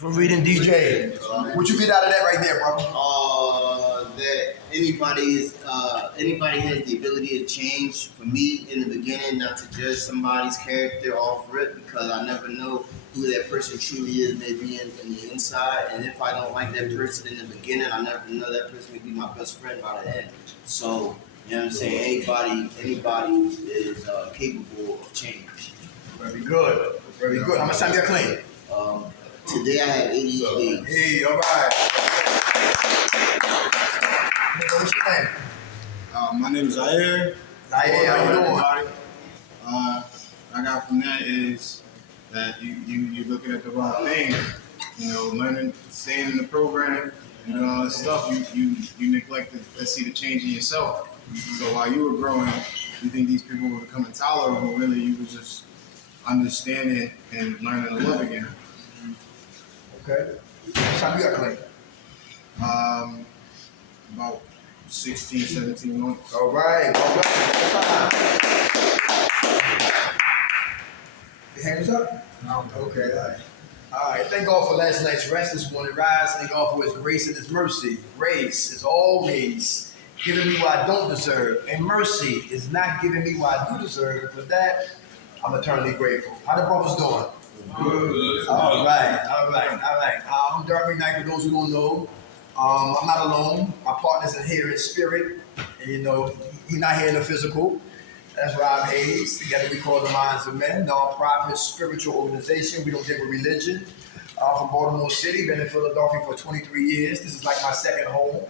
From reading DJ. What you get out of that right there, bro? That anybody has the ability to change. For me, in the beginning, not to judge somebody's character off rip because I never know who that person truly is, maybe in the inside. And if I don't like that person in the beginning, I never know that person may be my best friend by the end. So, you know what I'm saying? Anybody is capable of change. Very good. Very good. How much time you got clean? Today I have 88 days. Hey, all right. What's your name? My name is Zaire. Zaire, how you doing? I got from that is that you're looking at the wrong thing. You know, learning, staying in the program, and doing all this stuff. You neglected to see the change in yourself. So while you were growing, you think these people were becoming tolerable. Really, you were just understanding and learning to love again. Okay. How much time you got clean? About 16, 17 months. All right. All right. Your hands up? No. Okay, all right. All right. Thank God for last night's rest this morning. Rise. Thank God for His grace and His mercy. Grace is always giving me what I don't deserve, and mercy is not giving me what I do deserve. And for that, I'm eternally grateful. How the brothers doing? Good. All right. I'm Darby Knight, for those who don't know. I'm not alone. My partner's in here in spirit. And, you know, he's not here in the physical. That's Rob Hayes. Together we call the Minds of Men, non-profit spiritual organization. We don't deal with religion. From Baltimore City, been in Philadelphia for 23 years. This is like my second home.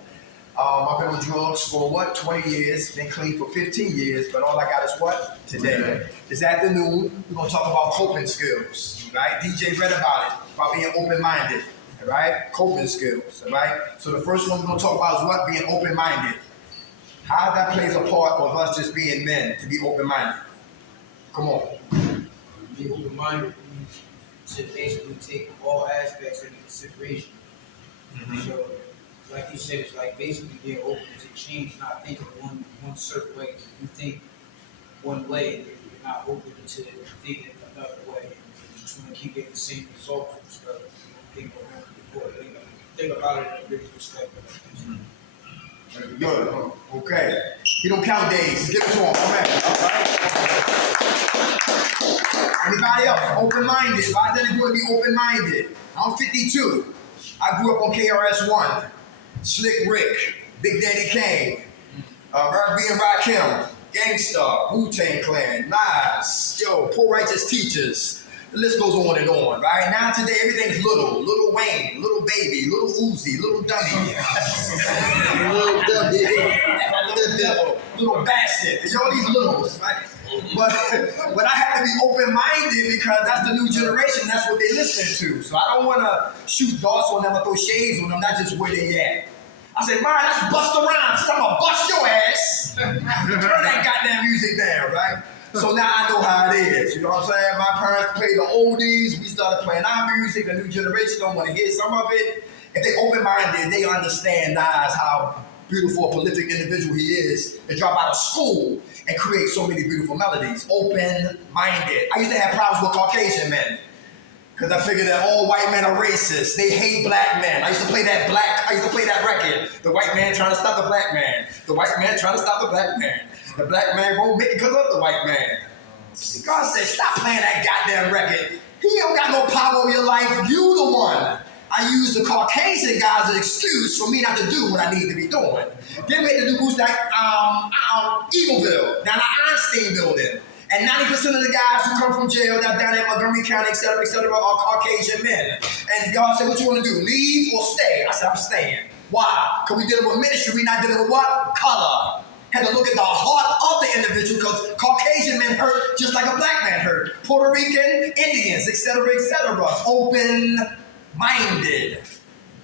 I've been on drugs for 20 years, been clean for 15 years, but all I got is what? Today. This afternoon, we're going to talk about coping skills, right? DJ read about it, about being open-minded, all right? Coping skills, all right? So the first one we're going to talk about is what? Being open-minded. How that plays a part of us just being men, to be open-minded. Come on. Being open-minded means to basically take all aspects into consideration. So, like you said, it's like basically being open to change, not thinking one certain way. If you think one way, then you're not open to thinking another way. You just want to keep getting the same results from stuff. You don't think around the board. Think about it in a bigger perspective. Very good. Okay. He don't count days. Give it to him. All right. Anybody else? Open-minded. Why did it want to be open-minded? I'm 52. I grew up on KRS-One. Slick Rick, Big Daddy Kane, R&B and Rakim, Gangstar, Wu-Tang Clan, Nas, Poor Righteous Teachers. The list goes on and on, right? Now today everything's little. Little Wayne, Little Baby, Little Uzi, Little Dummy. Little Bastard. There's all these littles, right? But I have to be open-minded because that's the new generation. That's what they listen to. So I don't want to shoot darts on them or throw shades on them. That's just where they at. I said, man, that's Busta Rhymes. I'm going to bust your ass. Turn that goddamn music down, right? So now I know how it is. You know what I'm saying? My parents played the oldies. We started playing our music. The new generation don't want to hear some of it. If they open-minded, they understand Nas, how beautiful, prolific individual he is, and drop out of school and create so many beautiful melodies. Open-minded. I used to have problems with Caucasian men because I figured that all white men are racist. They hate black men. I used to play that record. The white man trying to stop the black man. The white man trying to stop the black man. The black man won't make it because of the white man. God said, stop playing that goddamn record. He don't got no power over your life. You the one. I use the Caucasian guy as an excuse for me not to do what I need to be doing. Then we had to do groups like Eagleville, down at Einstein Building. And 90% of the guys who come from jail down in Montgomery County, et cetera, are Caucasian men. And God said, what you want to do, leave or stay? I said, I'm staying. Why? Because we dealing with ministry, we not dealing with what? Color. Had to look at the heart of the individual because Caucasian men hurt just like a black man hurt. Puerto Rican, Indians, et cetera, et cetera. Open-minded.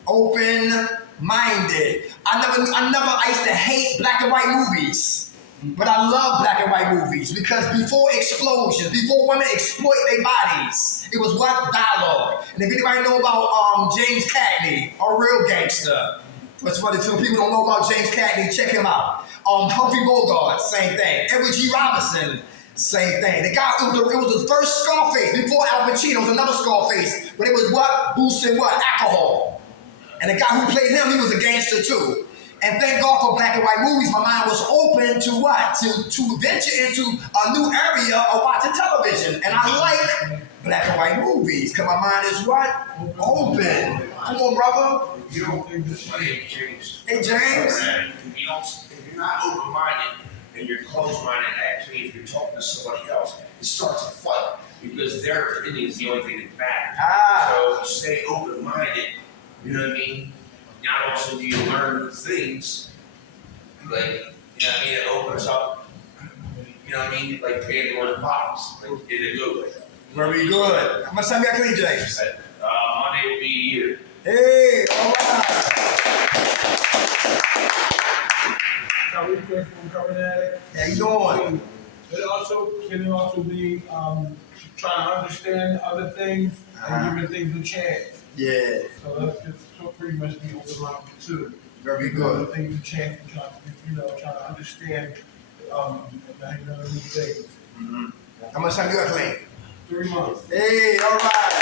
Open-minded. I used to hate black and white movies. But I love black and white movies because before explosions, before women exploit their bodies, it was what? Dialogue. And if anybody know about James Cagney, a real gangster. What's funny, some people don't know about James Cagney, check him out. Humphrey Bogart, same thing. Edward G. Robinson, Same thing. The guy, it was the first Scarface. Before Al Pacino, was another Scarface. But it was what? Boosting what? Alcohol. And the guy who played him, he was a gangster too. And thank God for black and white movies. My mind was open to what? To venture into a new area of watching television. And I like black and white movies. Because my mind is what? Open. Come on, brother. You don't think this money, James? Hey, James. If you're not open-minded and you're closed-minded, actually, if you're talking to somebody else, it starts a fight because their opinion is the only thing that matters. So if you stay open-minded, you know what I mean? Not also do you learn new things, like, you know what I mean? It opens up, you know what I mean? Like Pandora's box, like in a good way. Very good. How much time you got clean, James? Monday will be a year. Hey, all right. How we quick from coming at it. How you doing? Can it also be trying to understand other things and giving things a chance. Yeah, So that's just so pretty much be open-minded too. very Giving other good. things a chance and trying to understand new things. Mm-hmm. How much time you got clean? 3 months. Hey, all right.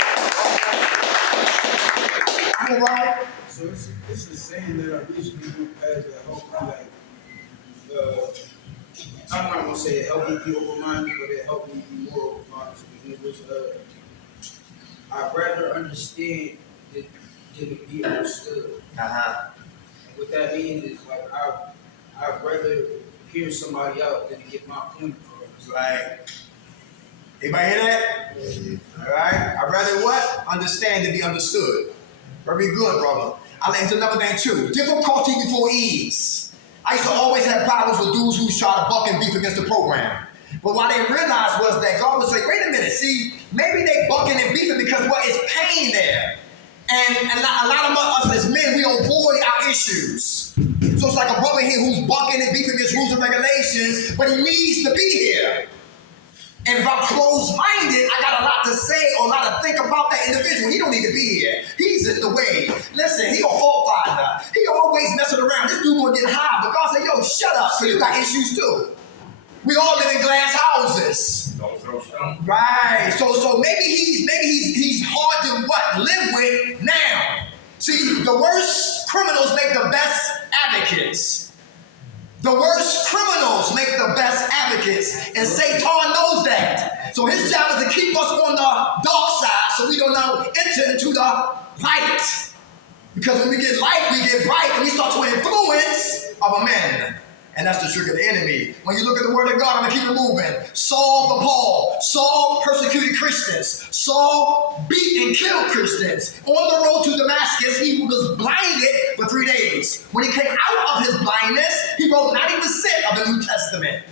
You all right? So this is the saying that I recently do as a help me I'm not gonna say it helped me be open-minded, but it helped me be more open-minded. And it was I'd rather understand than to be understood. Uh-huh. And what that means is like I'd rather hear somebody out than to get my point across. Right. Anybody hear that? All right. I'd rather what? Understand than be understood. Very good, brother. I learned another thing too. Difficulty before ease. I used to always have problems with dudes who try to buck and beef against the program. But what they realized was that God was like, wait a minute, see, maybe they bucking and beefing because what is pain there. And a lot of us as men, we avoid our issues. So it's like a brother here who's bucking and beefing against rules and regulations, but he needs to be here. And if I'm closed-minded, I got a lot to say or a lot to think about that individual. He don't need to be here. He's in the way. Listen, he a fault finder. He always messing around. This dude gonna get high, but God said, yo, shut up, because you got issues too. We all live in glass houses. Don't throw stones. Right. So maybe he's hard to what? Live with now. See, the worst criminals make the best advocates. The worst criminals make the best advocates, and Satan knows that. So his job is to keep us on the dark side so we don't now enter into the light. Because when we get light, we get bright, and we start to influence other men. And that's the trick of the enemy. When you look at the word of God, I'm going to keep it moving. Saul the Paul. Saul persecuted Christians. Saul beat and killed Christians. On the road to Damascus, he was blinded for 3 days. When he came out of his blindness, he wrote 90% of the New Testament.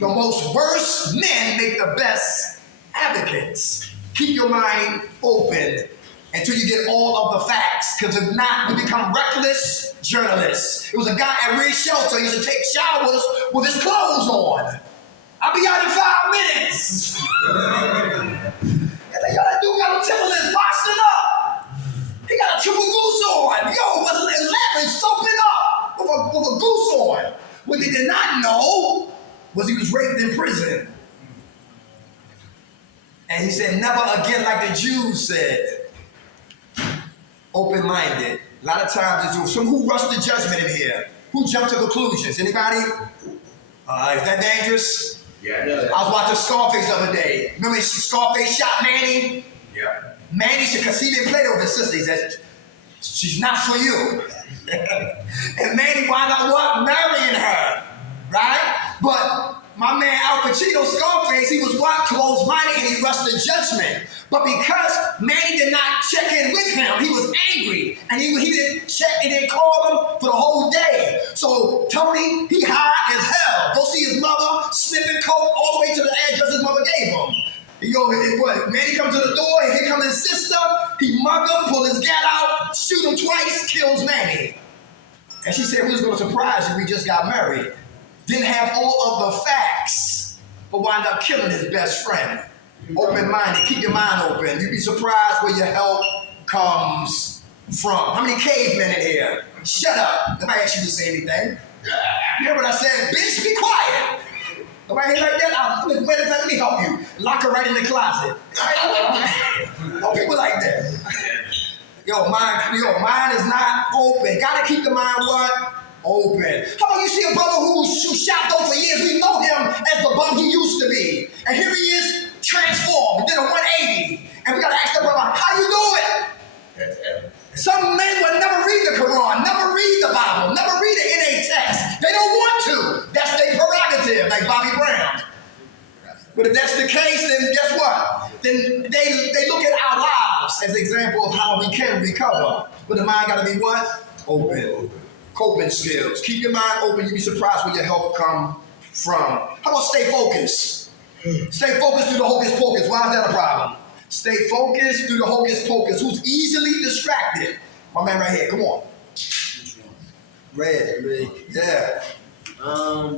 The most worst men make the best advocates. Keep your mind open until you get all of the facts. Because if not, we become reckless journalists. It was a guy at Red Shelter. He used to take showers with his clothes on. I'll be out in 5 minutes. And they got that dude got a Timberlands boxing up. He got a triple goose on. Yo, but Larry soaping up with a goose on. What they did not know was he was raped in prison. And he said, never again, like the Jews said. Open-minded. A lot of times, there's some who rush to judgment in here. Who jump to conclusions? Anybody? Is that dangerous? Yeah. I was watching Scarface the other day. Remember Scarface shot Manny? Yeah. Manny, because he didn't play with his sister. He said, she's not for you. And Manny wound up what? Marrying her. Right? But my man Al Pacino, Scarface, he was what? Closed-minded, and he rushed to judgment. But because Manny did not check in with him, he was angry. And he didn't check, he didn't call him for the whole day. So Tony, he high as hell. Go see his mother, sniffing coke all the way to the address his mother gave him. Manny comes to the door, and here comes his sister. He mug him, pull his gat out, shoot him twice, kills Manny. And she said, we was going to surprise you, we just got married. Didn't have all of the facts, but wound up killing his best friend. Open-minded, keep your mind open. You'd be surprised where your help comes from. How many cavemen in here? Shut up. Nobody asked you to say anything. You hear what I said? Bitch, be quiet. Nobody here like that? Let me help you. Lock her right in the closet. No people like that. Mind is not open. Gotta keep the mind what? Open. How about you see a brother who shot though for years? We know him as the bum he used to be. And here he is, transformed, did a 180. And we gotta ask that brother, how you doing? Some men would never read the Quran, never read the Bible, never read the NA text. They don't want to. That's their prerogative, like Bobby Brown. But if that's the case, then guess what? Then they look at our lives as an example of how we can recover. But the mind gotta be what? Open. Coping skills. Keep your mind open. You'll be surprised where your help come from. How about stay focused? Stay focused through the hocus pocus. Why is that a problem? Stay focused through the hocus pocus. Who's easily distracted? My man right here. Come on. Red. Yeah.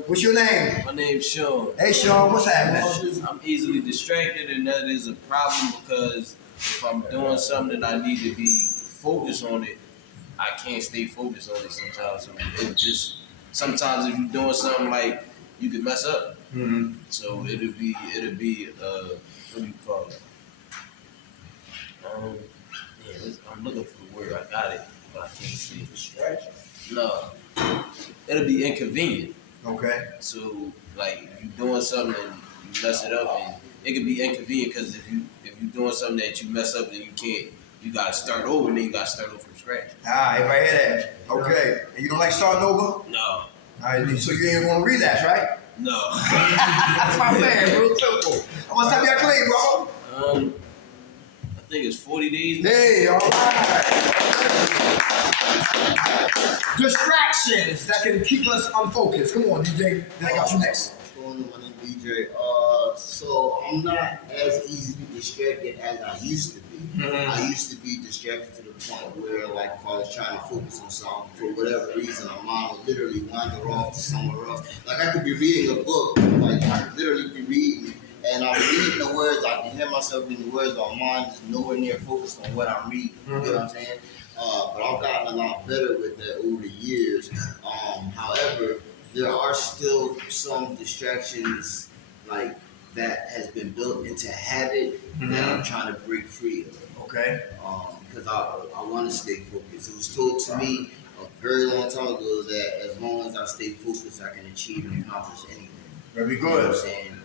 What's your name? My name's Sean. Hey Sean, what's happening? I'm easily distracted, and that is a problem because if I'm doing something I need to be focused on it, I can't stay focused on it sometimes. So it just sometimes if you're doing something like you could mess up. Mm-hmm. So it'll be what do you call it? I'm looking for the word. I got it, but I can't see it. Distraction. No, it'll be inconvenient. Okay. So like if you're doing something and you mess it up, and it could be inconvenient because if you're doing something that you mess up, then you gotta start over, and then you gotta start over from scratch. Everybody hear that? Okay. And you don't like starting over? No, All right, so you ain't gonna relapse, right? no. That's my man, real simple. How much time you got clean, bro? I think it's 40 days. Hey, all right. Distractions that can keep us unfocused. Come on, DJ. Then I got you next. My name is DJ. So I'm not as easily distracted as I used to be. Mm-hmm. I used to be distracted to the point where, like, if I was trying to focus on something for whatever reason, my mind would literally wander off to somewhere else. Like, I could be reading a book, like I could literally be reading, and I'm reading the words. I can hear myself reading the words, but my mind is nowhere near focused on what I'm reading. You know what I'm saying? But I've gotten a lot better with that over the years. However, there are still some distractions like that has been built into habit that I'm trying to break free of. Okay. Because I want to stay focused. It was told to me a very long time ago that as long as I stay focused, I can achieve and accomplish anything. Very You know what I'm good. saying?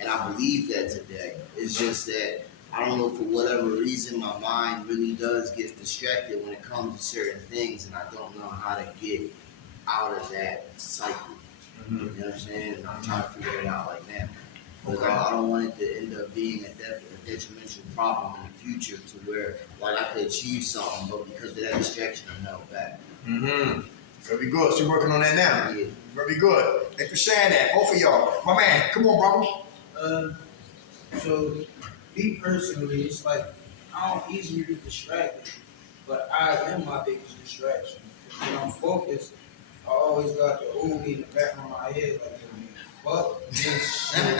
And I believe that today. It's just that I don't know, for whatever reason, my mind really does get distracted when it comes to certain things, and I don't know how to get out of that cycle. You know what I'm saying? And I'm trying to figure it out like now. Because I don't want it to end up being a detrimental problem in the future to where, like, I could achieve something, but because of that distraction, I'm held back. Mm-hmm. Very good. So you're working on that now. Yeah. Very good. Thanks for sharing that. Both of y'all. My man, come on, brother. So, me personally, it's like I don't easily get distracted, but I am my biggest distraction. When I'm focused, I always got the oldie in the back of my head, like, yo, man, fuck this shit.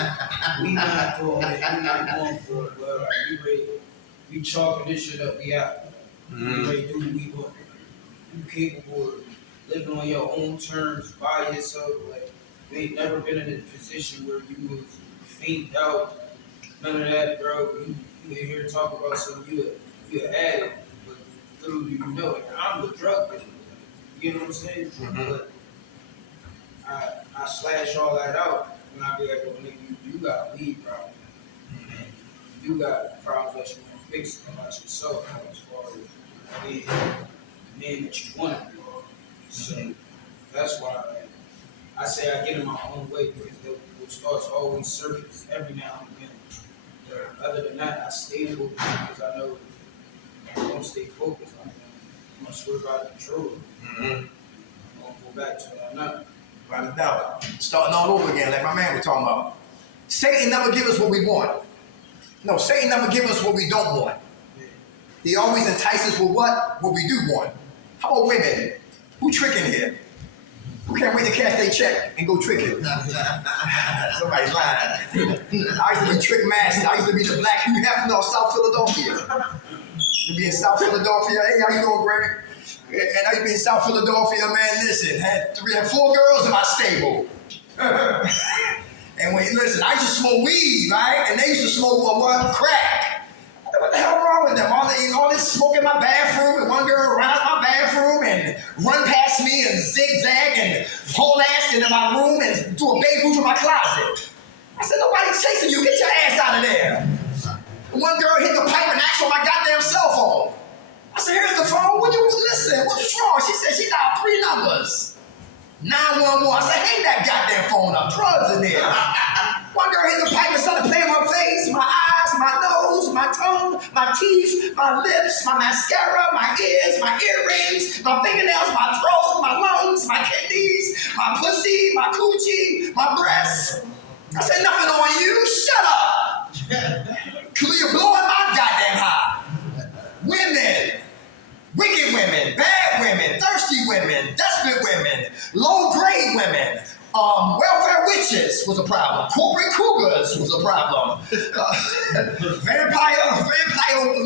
We not doing it. We not going for it, bro. Like, we chalking this shit up. We out. We ready to do what we want. You capable of living on your own terms by yourself. Like, you ain't never been in a position where you was faint out. None of that, bro. You in here talk about something you an addict, but little do you know, like, I'm the drug dealer. You know what I'm saying? But I slash all that out when I be like, well, nigga, you got a weed problem. And you got problems that you want to fix about yourself, like, as far as being the man that you want to be. So that's why I say I get in my own way, because those thoughts always surface every now and then. Other than that, I stay focused because I know if I don't stay focused, I'm gonna swerve out of control. I'm gonna go back to what I'm not. Without a doubt. Starting all over again, like my man was talking about. Satan never give us what we want. No, Satan never give us what we don't want. He always entices us with what? What we do want. How about women? Who tricking here? Who can't wait to cash their check and go tricking? Somebody's lying. I used to be trick master. I used to be the black Hugh Hefner of South Philadelphia. To be in South Philadelphia. Hey, how you doing, Greg? And I used to be in South Philadelphia, man. Listen, had 4 girls in my stable. And listen, I used to smoke weed, right? And they used to smoke crack. What the hell wrong with them? All this smoke in my bathroom, and one girl ran out my bathroom and run past me and zigzag and haul ass into my room and do a Babe Ruth in my closet. I said, nobody's chasing you. Get your ass out of there. One girl hit the pipe and asked for my goddamn cell phone. I said, here's the phone. Listen, what's wrong? She said she dialed 3 numbers. 911. I said, hang that goddamn phone up. Drugs in there. One girl hit the pipe and started playing my face, my eyes, my nose, my tongue, my teeth, my lips, my mascara, my ears, my earrings, my fingernails, my throat, my lungs, my kidneys, my pussy, my coochie, my breasts. I said, nothing on you. Shut up. You're blowing my goddamn high. Women. Wicked women, bad women, thirsty women, desperate women, low-grade women, welfare witches was a problem. Corporate cougars was a problem. Vampire,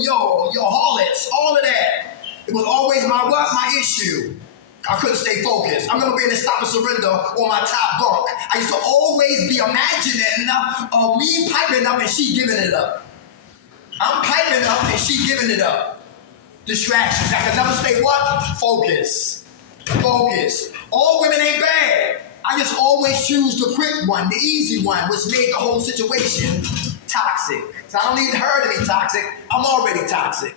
your harlots, all of that. It was always my issue. I couldn't stay focused. I remember being in Stop and Surrender on my top bunk. I used to always be imagining me piping up and she giving it up. I'm piping up and she giving it up. Distractions. I could never stay what? Focus. All women ain't bad. I just always choose the quick one, the easy one, which made the whole situation toxic. So I don't need her to be toxic. I'm already toxic.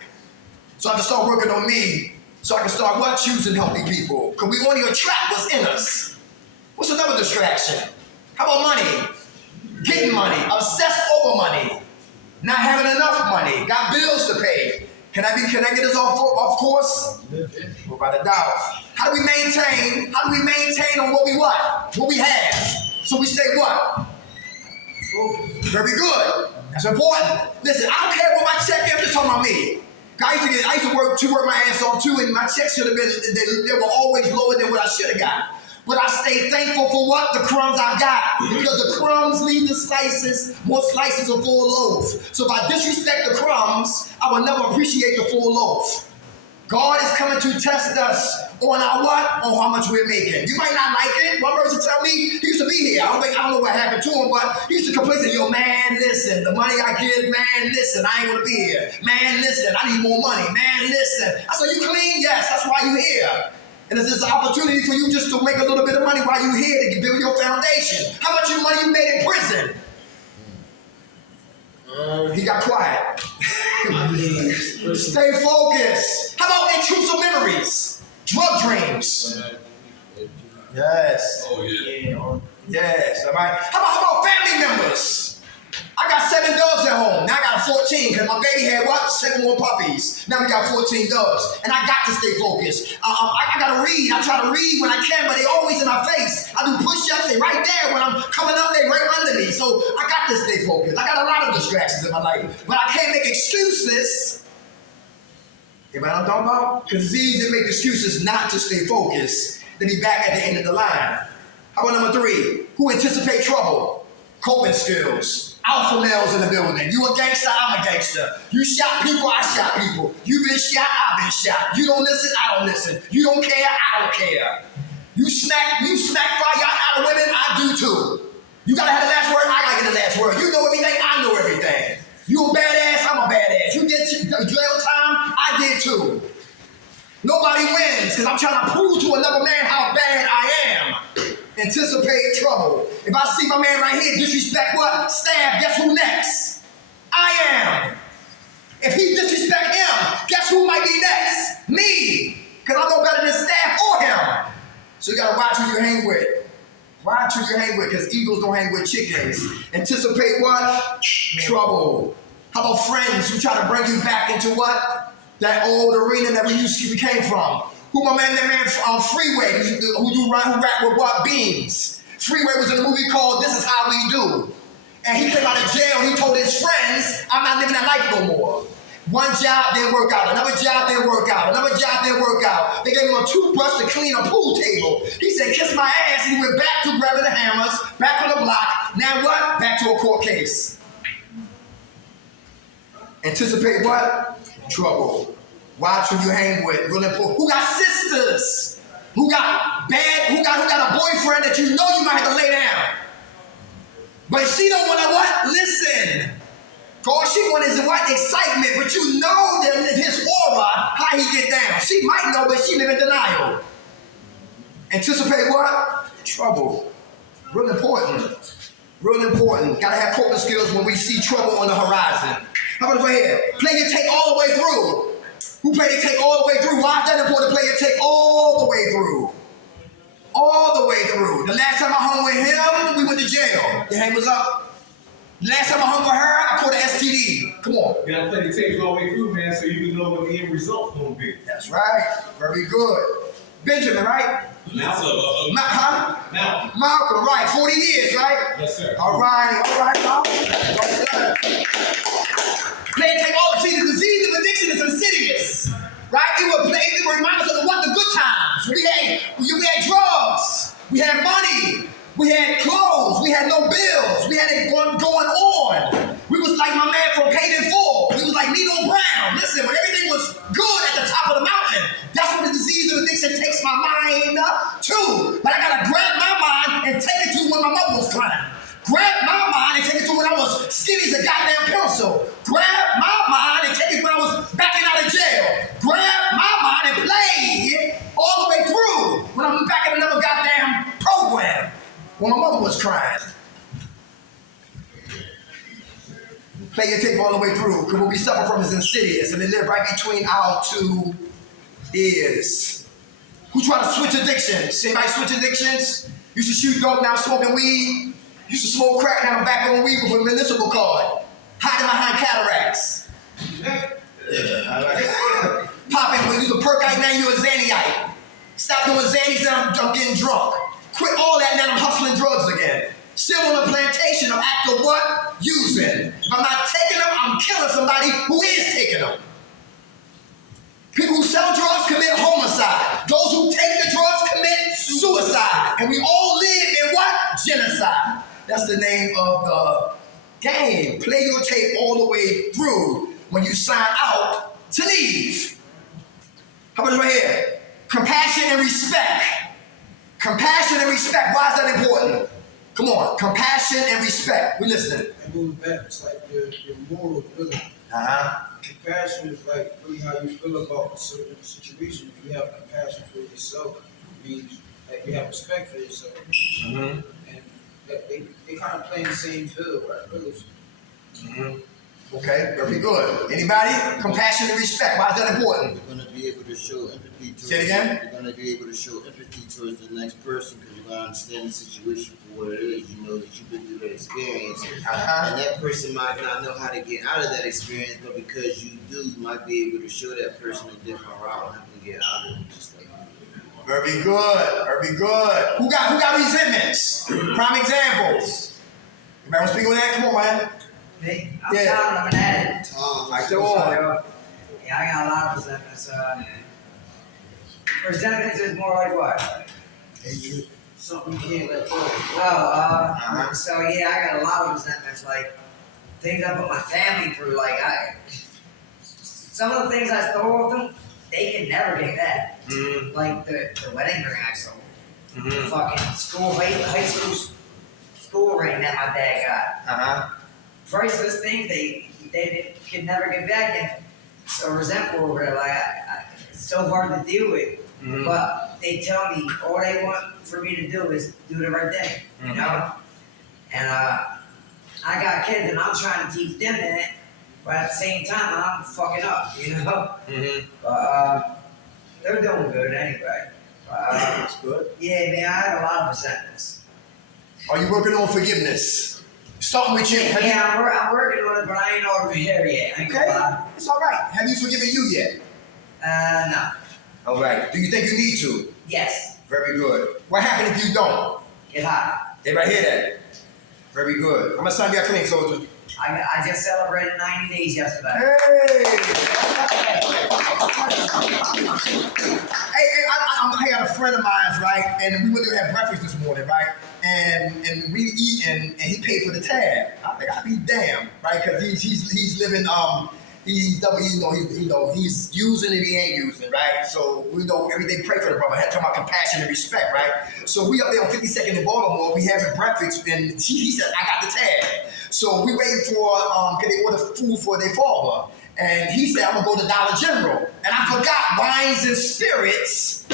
So I have to start working on me so I can start choosing healthy people. Because we only attract what's in us. What's another distraction? How about money? Getting money. Obsessed over money. Not having enough money. Got bills to pay. Can I get this off course? Without a doubt. How do we maintain on what we have? So we stay what? Very good. That's important. Listen, I don't care what my check is. I'm just talking about me. I used to work my ass off too, and my checks should have been, they were always lower than what I should have got. But I stay thankful for what? The crumbs I got. Because the crumbs lead to slices, more slices of full loaves. So if I disrespect the crumbs, I will never appreciate the full loaf. God is coming to test us on our what? On how much we're making. You might not like it. One person tell me, he used to be here. I don't know what happened to him, but he used to complain, say, yo, man, listen, the money I give, man, listen, I ain't gonna be here. Man, listen, I need more money. Man, listen. I said, you clean? Yes, that's why you here. And it's this opportunity for you just to make a little bit of money while you're here to build your foundation. How much money you made in prison? He got quiet. Stay focused. How about intrusive memories? Drug dreams. Yes. Oh, yeah. Yes, all right. How about family members? I got 7 dogs at home. Now I got 14 because my baby had 7 more puppies. Now we got 14 dogs. And I got to stay focused. I got to read. I try to read when I can, but they always in my face. I do push-ups. They right there. When I'm coming up, they right under me. So I got to stay focused. I got a lot of distractions in my life. But I can't make excuses. You know what I'm talking about? Because it's easy to make excuses not to stay focused. Then be back at the end of the line. How about number 3? Who anticipate trouble? Coping skills. Alpha males in the building. You a gangster, I'm a gangster. You shot people, I shot people. You been shot, I've been shot. You don't listen, I don't listen. You don't care, I don't care. You smack fire out of women, I do too. You gotta have the last word, I gotta get the last word. You know everything, I know everything. You a badass, I'm a badass. You did jail time, I did too. Nobody wins, because I'm trying to prove to another man how bad I am. Anticipate trouble. If I see my man right here disrespect what? Stab, guess who next? I am. If he disrespect him, guess who might be next? Me. Because I know better than Stab or him. So you gotta watch who you hang with. Watch who you hang with, because eagles don't hang with chickens. Anticipate what? Trouble. How about friends who try to bring you back into what? That old arena that we came from. Who my man, Freeway, who rap with what? Beans. Freeway was in a movie called This Is How We Do. And he came out of jail, he told his friends, I'm not living that life no more. One job didn't work out, another job didn't work out, another job didn't work out. They gave him a toothbrush to clean a pool table. He said, kiss my ass, and he went back to grabbing the hammers, back on the block. Now what? Back to a court case. Anticipate what? Trouble. Watch who you hang with. Really important. Who got sisters? Who got a boyfriend that you know you might have to lay down? But she don't want to what? Listen. All she wants is what? Excitement. But you know that his aura, how he get down. She might know, but she live in denial. Anticipate what? Trouble. Real important. Real important. Gotta have coping skills when we see trouble on the horizon. How about this right here? Play your take all the way through. Who played their take all the way through? Why is that important to play your take all the way through? All the way through. The last time I hung with him, we went to jail. Your hand was up. Last time I hung with her, I caught an STD. Come on. You gotta play the tapes all the way through, man, so you can know what the end result's gonna be. That's right. Very good. Benjamin, right? Malcolm. Malcolm, right. 40 years, right? Yes, sir. All right, Malcolm. Play and take all. See, the disease of addiction is insidious, right? It would remind us of what the good times. We had drugs, we had money, we had clothes, we had no bills, we had it going on. We was like my man from Paid in Full. We was like Nino Brown. Listen, when everything was good at the top of the mountain, that's when the disease of addiction takes my mind too. But I gotta grab my mind and take it to when my mother was crying. Grab my mind and take it to when I was skinny as a goddamn pencil. Grab my mind and take it when I was backing out of jail. Grab my mind and play it all the way through when I'm back in another goddamn program. When my mother was crying. Play your tape all the way through, because what we suffer from is insidious, and they live right between our two ears. Who try to switch addictions? Anybody switch addictions? Used to shoot dope, now I'm smoking weed. Used to smoke crack, now I'm back on weed with a municipal card. Hiding behind cataracts. Popping, when you a perkite, now you a Xanniite. Stop doing Xannies, now I'm getting drunk. Quit all that, now I'm hustling drugs again. Still on a plantation of after what? Using. If I'm not taking them, I'm killing somebody who is taking them. People who sell drugs commit homicide. Those who take the drugs commit suicide. And we all live in what? Genocide. That's the name of the game. Play your tape all the way through when you sign out to leave. How about this right here? Compassion and respect. Compassion and respect. Why is that important? Come on. Compassion and respect. We listening. And moving back, it's like your moral ability. Compassion is like really how you feel about a certain situation. If you have compassion for yourself, it means that you have respect for yourself. And they kind of play in the same field, right? Okay, very good. Anybody? Compassion and respect. Why is that important? You're going to be able to show empathy towards. Say it again? You're going to be able to show empathy towards the next person because you're going to understand the situation for what it is. You know that you've been through that experience. And that person might not know how to get out of that experience, but because you do, you might be able to show that person a different route and how to get out of it. Just like Very good. Very good. Who got resentments? Prime examples. Anybody want to speak on that? Come on, man. Me? I'm Tom, I'm an addict. Right, go on. Yeah, I got a lot of resentments. Resentments is more like what? Something you can't let go. So yeah, I got a lot of resentments, like things I put my family through. Like some of the things I stole with them, they can never get back. Like the wedding ring I stole. Fucking high school ring that my dad got. Priceless things they could never get back, and so resentful over it. Like it's so hard to deal with. But they tell me all they want for me to do is do the right thing, you know. And I got kids, and I'm trying to teach them that, but at the same time, I'm fucking up, you know. But they're doing good anyway. That's good. Yeah, man, I have a lot of resentments. Are you working on forgiveness? Starting with you. Yeah, I'm working on it, but I ain't over here yet. Okay, it's all right. Have you forgiven you yet? No. All right. Do you think you need to? Yes. Very good. What happens if you don't? Get high. Everybody hear that? Very good. How much time you got clean, soldier? I just celebrated 90 days yesterday. I got a friend of mine, right? And we went to have breakfast this morning, right? And we eating, and he paid for the tab. I think I'd be damned, right? Because he's living he's using it, he ain't using, right? So we know every day pray for the brother. I had to talk about compassion and respect, right? So we up there on 52nd in Baltimore, we having breakfast, and he said, I got the tag. So we waiting for, can they order food for their father? And he said, I'm gonna go to Dollar General. And I forgot Wines and Spirits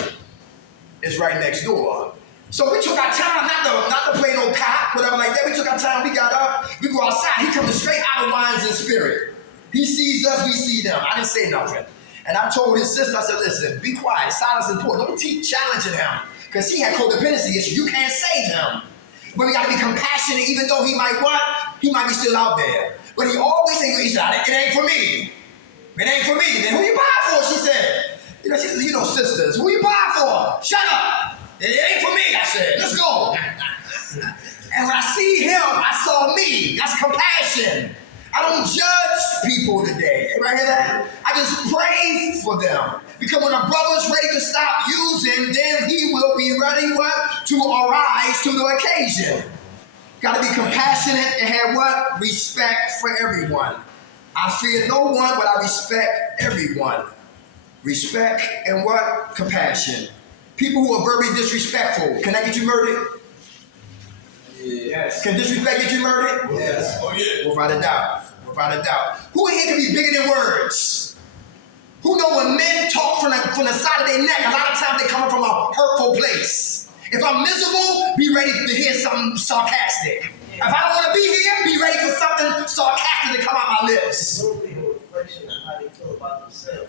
is right next door. So we took our time, not to play no cop, whatever like that. We took our time, we got up, we go outside. He coming straight out of Wines and Spirit. He sees us, we see them. I didn't say nothing. And I told his sister, I said, listen, be quiet. Silence is important. Don't keep challenging him. Because he had codependency issues. You can't save him. But we got to be compassionate, even though he might what? He might be still out there. But he always said, it ain't for me. It ain't for me. Then who you buy for? She said. She said, sisters, who you buy for? Shut up. It ain't for me, I said. Let's go. And when I see him, I saw me. That's compassion. I don't judge people today. Everybody hear that? I just pray for them. Because when a brother's ready to stop using, then he will be ready what? To arise to the occasion. Got to be compassionate and have what? Respect for everyone. I fear no one, but I respect everyone. Respect and what? Compassion. People who are very disrespectful. Can that get you murdered? Yes. Can disrespect get you murdered? Yes. Oh yeah. Without a doubt. Without a doubt. Who in here can be bigger than words? Who know when men talk from the side of their neck, a lot of times they come from a hurtful place. If I'm miserable, be ready to hear something sarcastic. If I don't want to be here, be ready for something sarcastic to come out my lips.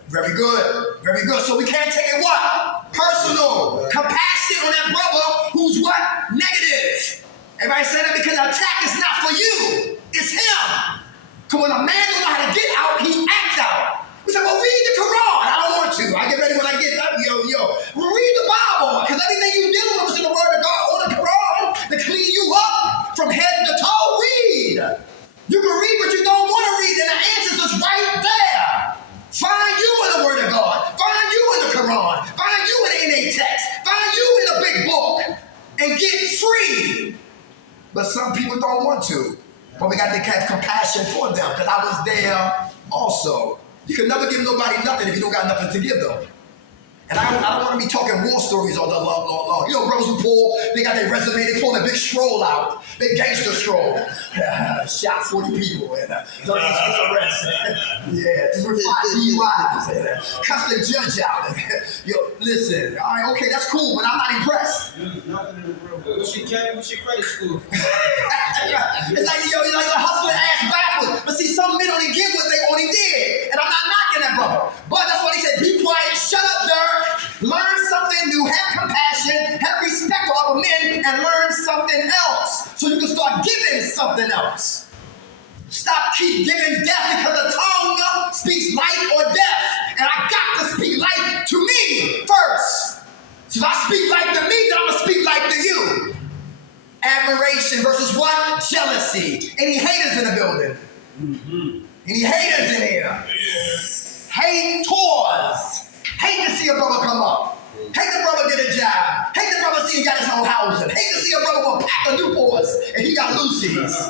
Very good. Very good. So we can't take it what? Personal. Compassion on that brother who's what? Negative. Everybody say that because the attack is not for you. It's him. Because when a man don't know how to get out, he acts out. We say, well, read the Quran. I don't want to. I get ready when I get up. Well, read the Bible. Because everything you're dealing with is in the Word of God or the Quran to clean you up from head to toe. Read. You can read, but you don't want to read. And the answers is right there. Find you in the Word of God. Find you in the Quran. Find you in the NA text. Find you in the big book. And get free. But some people don't want to. But we got to have compassion for them because I was there also. You can never give nobody nothing if you don't got nothing to give them. And I don't want to be talking war stories all the long. Brothers who pull, they got their resume, they pull a big scroll out. They gangster scroll. Shot 40 people and 36 arrests. Yeah, 5 DUIs. Cuss the judge out. Listen, all right, okay, that's cool, but I'm not impressed. What's your credit score? It's like, you're like a hustling ass backwards. But see, some men only get what they only did. And I'm not knocking that brother. But that's what he said, be quiet, shut up, Dirk. Learn something new, have compassion, have respect for other men, and learn something else. So you can start giving something else. Stop keep giving death because the tongue speaks life or death. And I got to speak life to me first. So if I speak life to me, then I'm going to speak life to you. Admiration versus what? Jealousy. Any haters in the building? Mm-hmm. Any haters in here? Yeah. Hate tours. Hate to see a brother come up. Hate the brother get a job. Hate the brother see he got his own housing. Hate to see a brother go pack a Newports and he got Lucy's.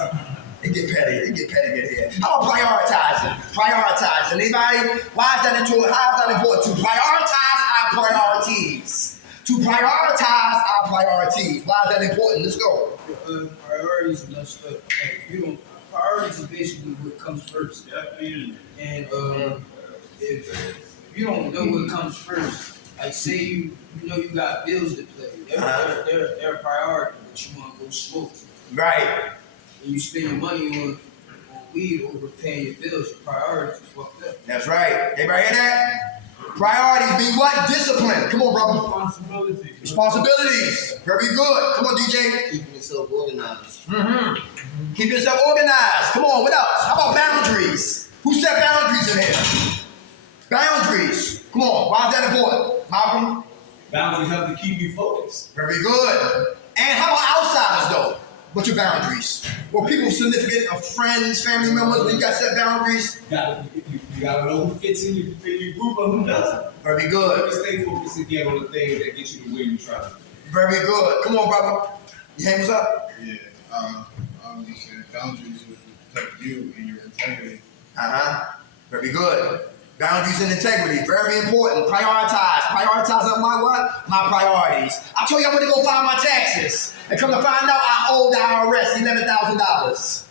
It get petty in here. How about prioritizing? Prioritizing. Anybody? How is that important? To prioritize our priorities. To prioritize our priorities. Why is that important? Let's go. Priorities and stuff. Like, priorities is basically what comes first. And if you don't know what comes first, like say you know you got bills to pay, they're a priority, but you want to go smoke. Right. And you spend your money on weed over paying your bills, your priorities are fucked up. That's right. Everybody hear that? Priorities mean what? Discipline. Come on, brother. Responsibilities. Very good. Come on, DJ. Keeping yourself organized. Mm-hmm. Keep yourself organized. Come on, what else? How about boundaries? Who set boundaries in here? Boundaries. Come on, why is that important? Malcolm? Boundaries help to keep you focused. Very good. And how about outsiders, though? What's your boundaries? Well, people significant, friends, family members, when you got set boundaries? You gotta know who fits in your group and who doesn't. Very good. Stay focused again on the things that get you to where you try. Very good. Come on, brother. Your hands up? Yeah. I was just saying boundaries will protect you and your integrity. Very good. Boundaries and integrity, very important. Prioritize. Prioritize up my what? My priorities. I told you I went to go file my taxes. And come to find out I owe the IRS $11,000.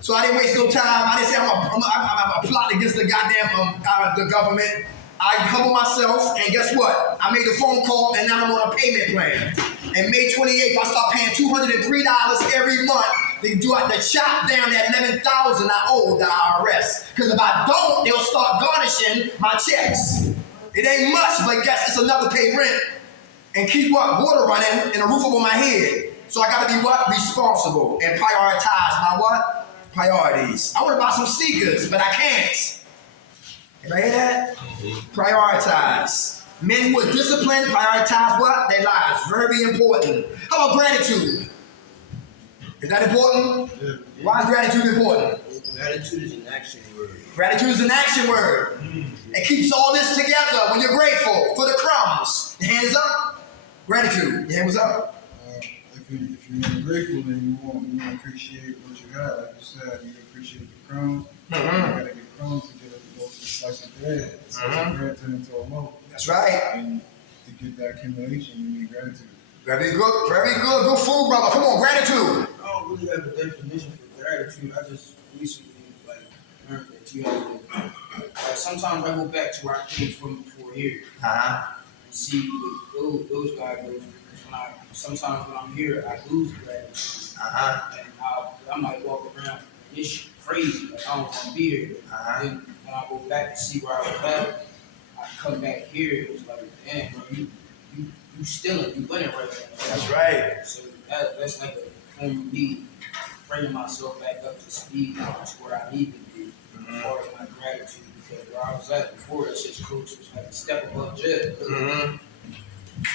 So I didn't waste no time. I didn't say I'm a plot against the goddamn the government. I humbled myself, and guess what? I made a phone call, and now I'm on a payment plan. And May 28th, I start paying $203 every month to chop down that $11,000 I owe the IRS. Because if I don't, they'll start garnishing my checks. It ain't much, but guess it's enough to pay rent and keep what? Water running and a roof over my head. So I gotta be what? Responsible and prioritize my what? Priorities. I wanna buy some sneakers, but I can't. You hear that? Prioritize. Men who are disciplined prioritize what? Their lives. Very important. How about gratitude? Is that important? Yeah. Why is gratitude important? Gratitude is an action word. Gratitude is an action word. It keeps all this together when you're grateful for the crumbs. Your hands up. Gratitude. Your hands up. If you're grateful, then you won't appreciate what you got. Like you said, you appreciate the crumbs. You gotta get crumbs to get a slice of bread. Bread turned into a loaf. That's right. And to get that accumulation, you need gratitude. Very good. Very good. Good food, brother. Come on, gratitude. I don't really have a definition for gratitude. I just recently learned that you have to, sometimes I go back to where I came from before here and see what those guys go through. Sometimes when I'm here, I lose gratitude. And I might walk around, it's crazy, like I don't want to be here. Then when I go back and see where I was at, I come back here, it's like, damn, bro, you stealing, you winning right now. That's right. So that's like a form of me bringing myself back up to speed to where I need to be as far as my gratitude. Because where I was at before, that shit's coach was like a step above jail.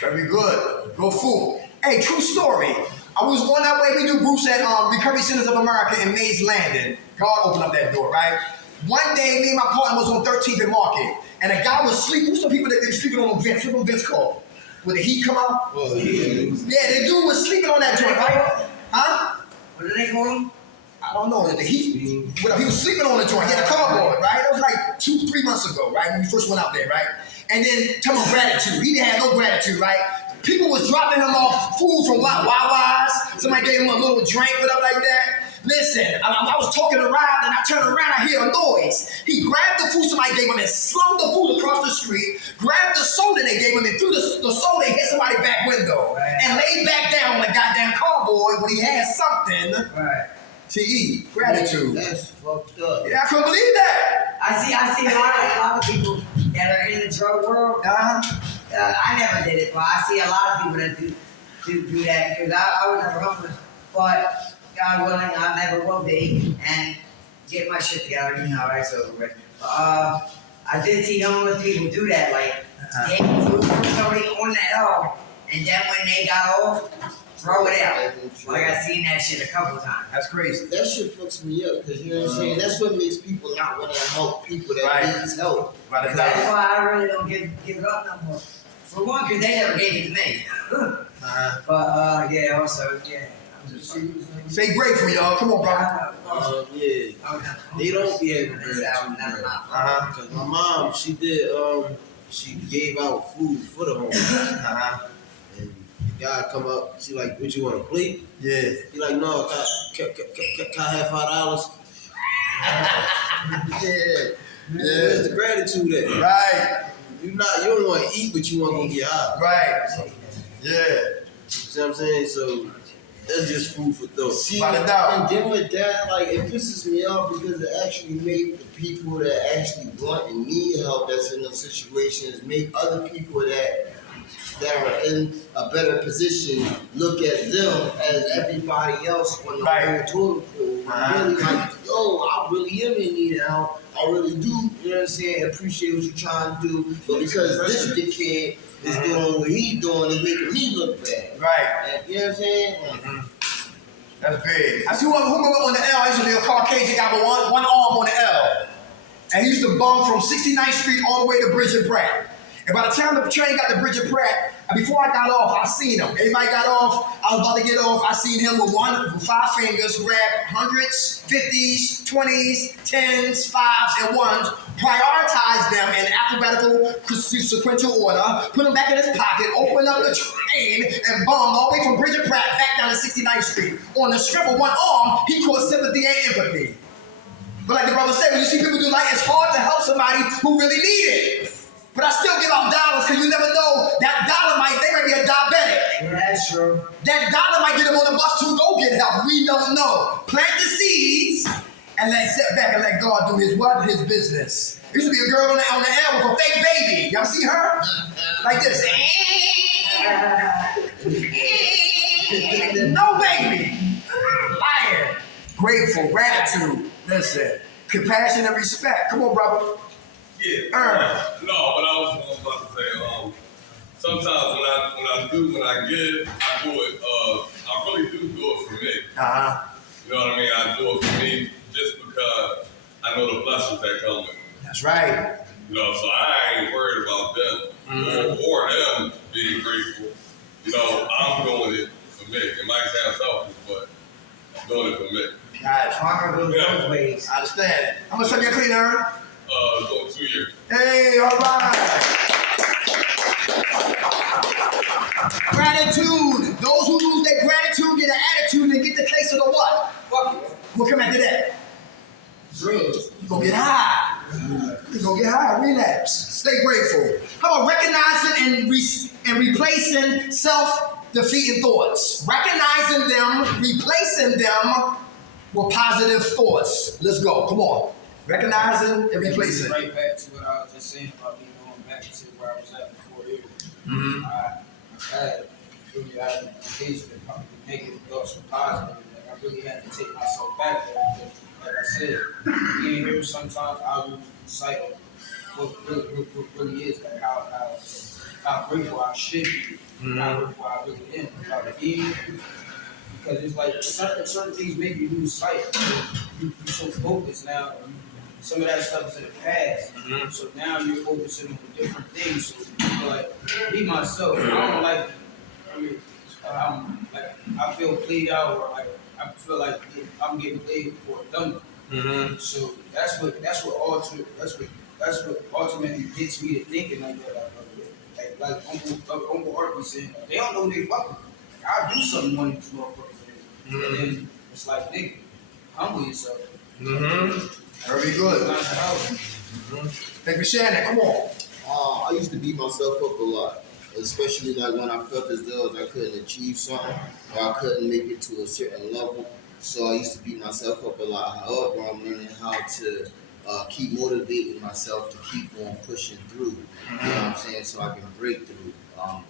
Very good. Go fool. Hey, true story. I was on that way. We do groups at Recovery Centers of America in Mays Landing. God opened up that door, right? One day, me and my partner was on 13th and Market, and a guy was sleeping. Who's some people that been sleeping on vents? What vents called? Where the heat come out? Oh, yeah. Yeah, the dude was sleeping on that joint, right? Huh? What do they call them? I don't know. The heat. Well, he was sleeping on the joint. He had a cardboard, right? That was like 2-3 months ago, right? When we first went out there, right? And then tell him gratitude. He didn't have no gratitude, right? People was dropping him off food from Wawa's. Somebody gave him a little drink, whatever like that. Listen, I was talking to Rob, and I turned around, I hear a noise. He grabbed the food somebody gave him and slung the food across the street, grabbed the soda they gave him and threw the soda and hit somebody's back window. And laid back down on the goddamn cardboard when he had something to eat. Gratitude. That's fucked up. Yeah, I couldn't believe that. I see a lot of people that are in the drug world. I never did it, but I see a lot of people that do that because I was never homeless. But God willing, I never will be and get my shit together. You know, right? So, I did see homeless people do that, like take food from somebody on the L, and then when they got off, throw it out. Like I seen that shit a couple times. That's crazy. That shit fucks me up because you know what I'm saying. That's what makes people not want to help people that needs help. Right. That's why I really don't give it up no more. For one, because they never gave it to me. But yeah, also yeah. Stay grateful, y'all. Come on, bro. Yeah. They don't be able to do that. Because my mom, she did, she gave out food for the homeless. And the guy come up, she like, what you want, a plate? Yeah. He like, no, can I have $5? Yeah. Where's the gratitude at? Right. You don't want to eat, but you want to go get high. Right. Yeah. See what I'm saying? So that's just food for thought. See, Without a doubt. and then with that, like, it pisses me off because it actually make the people that actually want and need help that's in those situations make other people that are in a better position look at them as everybody else on the whole totem pole. Really like, yo, I really am in need of help. I really do, you know what I'm saying, appreciate what you're trying to do. But because this dickhead is doing what he's doing, it's making me look bad. Right. And, you know what I'm saying? That's big. I see who on the L. I used to be a Caucasian guy with one arm on the L. And he used to bum from 69th Street all the way to Bridge and Pratt. And by the time the train got to Bridget Pratt, and before I got off, I seen him. Everybody got off. I was about to get off. I seen him with 5 fingers grab hundreds, 50s, 20s, 10s, 5s, and 1s, prioritize them in alphabetical sequential order, put them back in his pocket, open up the train, and bombed all the way from Bridget Pratt back down to 69th Street. On the strip of one arm, he caught sympathy and empathy. But like the brother said, when you see people do life, it's hard to help somebody who really need it. But I still give out dollars because you never know that dollar they might be a diabetic. Yeah, that's true. That dollar might get them on the bus to go get help. We don't know. Plant the seeds and let sit back and let God do his what? His business. There used to be a girl on the air with a fake baby. Y'all see her? Like this. No baby. Lying. Grateful, gratitude. Listen. Compassion and respect. Come on, brother. Yeah. No, but I was about to say, sometimes when I give, I do it, I really do it for me. Uh-huh. You know what I mean? I do it for me just because I know the blessings that come with it. That's right. You know, so I ain't worried about them or them being grateful. You know, I'm doing it for me. It might sound selfish, but I'm doing it for me. Guys, Farmer goes both ways. I understand. How much time you clean, Aaron? Going 2 years. Hey, all right. Gratitude. Those who lose their gratitude get an attitude and get the case of the what? Fuck it. What come after that? Drugs. You gonna get high. You gonna get high. Relapse. Stay grateful. How about recognizing and replacing self-defeating thoughts? Recognizing them, replacing them with positive thoughts. Let's go. Come on. Recognizing and replacing. Right back to what I was just saying about me going back to where I was at before here. Mm-hmm. I had really had an occasion to probably negative thoughts from positive. Like I really had to take myself back there because, like I said, being here sometimes I lose sight of what really is, like how grateful I should be, how grateful I really am about being here. Because it's like certain things make you lose sight. You're so focused now. Some of that stuff is in the past. So now you're focusing on different things. So like me myself, I don't like. I mean, I feel played out, or like I feel like I'm getting played for a dummy. So that's what ultimately gets me to thinking like that. Like Uncle Art was saying, they don't know they fucking. I'll do something one of these motherfuckers. And then it's like, nigga, humble yourself. Very good. Thank you for sharing that. Come on. I used to beat myself up a lot, especially like when I felt as though I couldn't achieve something or I couldn't make it to a certain level. So I used to beat myself up a lot. However, I'm learning how to keep motivating myself to keep on pushing through. You know what I'm saying? So I can break through. I'm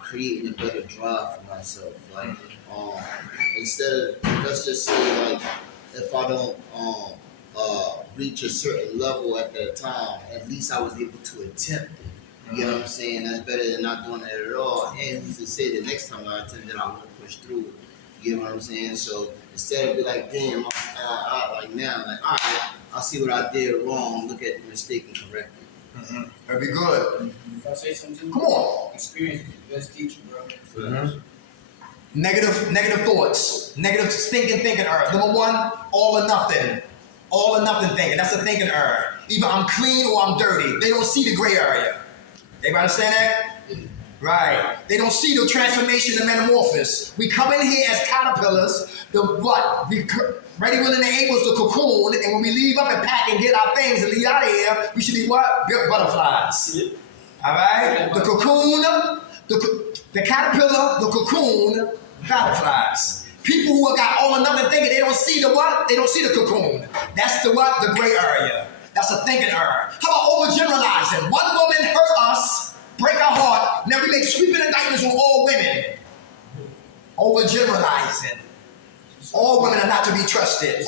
creating a better drive for myself. Like, instead of, let's just say, like, if I don't reach a certain level at that time, at least I was able to attempt it. You know what I'm saying? That's better than not doing it at all. And who's to say the next time I attempt it, I won't push through it. You know what I'm saying? So instead of be like, damn, like now, like, all right, I'll see what I did wrong, look at the mistake and correct it. That'd be good. Can I say something? Come on. Experience is the best teacher, bro. Negative thoughts. Negative thinking error. Number one, all or nothing. All or nothing thinking. That's a thinking error. Either I'm clean or I'm dirty. They don't see the gray area. Everybody understand that? Right. They don't see the transformation, the metamorphosis. We come in here as caterpillars. The what? We ready, willing, and able is the cocoon. And when we leave up and pack and get our things and leave out of here, we should be what? Butterflies. All right? The cocoon, the caterpillar, the cocoon, butterflies. People who got all or nothing thinking, they don't see the what? They don't see the cocoon. That's the what? The gray area. That's a thinking error. How about overgeneralizing? One woman hurt us, break our heart, now we make sweeping indictments on all women. Overgeneralizing. All women are not to be trusted.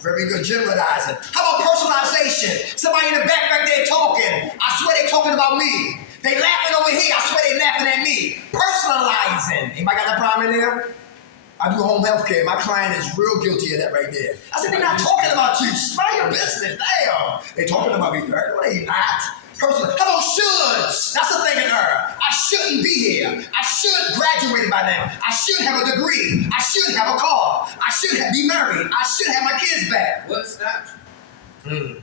Very good generalizing. How about personalization? Somebody in the back there talking. I swear they talking about me. They laughing over here. I swear they laughing at me. Personalizing. Anybody got that problem in there? I do home health care. My client is real guilty of that right there. I said, they're not talking about you. Smile your business. Damn. They talking about me. No, they not. Personally, how about shoulds? That's a thinking error. I shouldn't be here. I should graduate by now. I should have a degree. I should have a car. I should be married. I should have my kids back. What stopped you?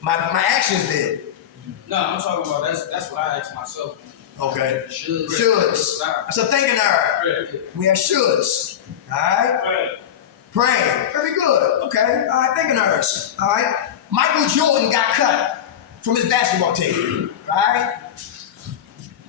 My actions did. No, I'm talking about that's what I asked myself. Okay. Shoulds. Shoulds. That's a thinking error. We have shoulds. All right? Praying. Very good. Okay. All right. Thinking errors. All right. Michael Jordan got cut from his basketball team. Right?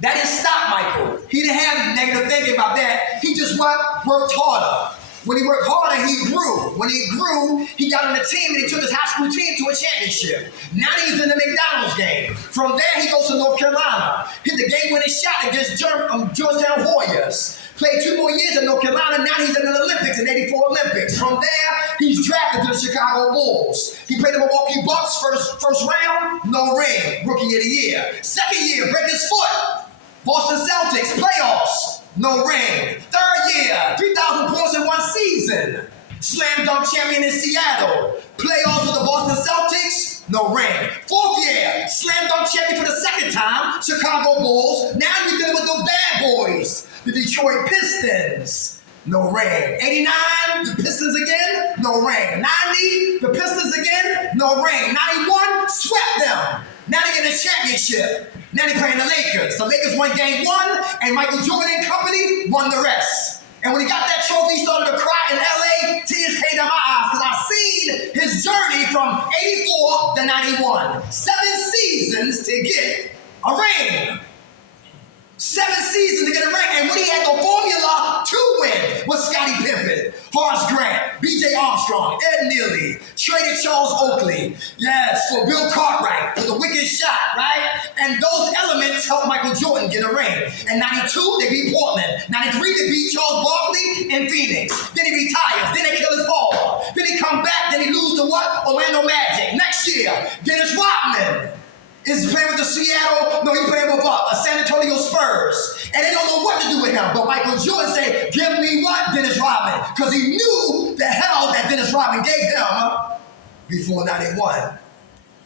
That didn't stop Michael. He didn't have negative thinking about that. He just worked harder. When he worked harder, he grew. When he grew, he got on the team and he took his high school team to a championship. Now he's in the McDonald's game. From there, he goes to North Carolina. Hit the game-winning shot against Georgetown Warriors. Played 2 more years in North Carolina. Now he's in the Olympics, in '84 Olympics. From there, he's drafted to the Chicago Bulls. He played the Milwaukee Bucks first round, no ring. Rookie of the year. Second year, break his foot. Boston Celtics, playoffs. No ring. Third year, 3,000 points in 1 season. Slam dunk champion in Seattle. Playoffs with the Boston Celtics. No ring. Fourth year, slam dunk champion for the second time. Chicago Bulls. Now we're dealing with the bad boys. The Detroit Pistons. No ring. 89, the Pistons again. No ring. 90, the Pistons again. No ring. 91, swept them. Now they get a championship. Now they playing the Lakers. The Lakers won game 1, and Michael Jordan and company won the rest. And when he got that trophy, he started to cry in LA. Tears came down my eyes because I seen his journey from 84 to 91. 7 seasons to get a ring. 7 seasons to get a ring. And when he had the formula to win was Scottie Pippen, Horace Grant, B.J. Armstrong, Ed Neely, traded Charles Oakley. Yes, for Bill Cartwright, for the wicked shot, right? And those elements helped Michael Jordan get a ring. In 92, they beat Portland. 93, they beat Charles Barkley in Phoenix. Then he retires. Then they kill his father. Then he come back. Then he lose to what? Orlando Magic. Next year, Dennis Rodman is playing with the Seattle, no, he's playing with San Antonio Spurs. And they don't know what to do with him. But Michael Jordan said, give me what? Dennis Rodman. Because he knew the hell that Dennis Rodman gave him before 91.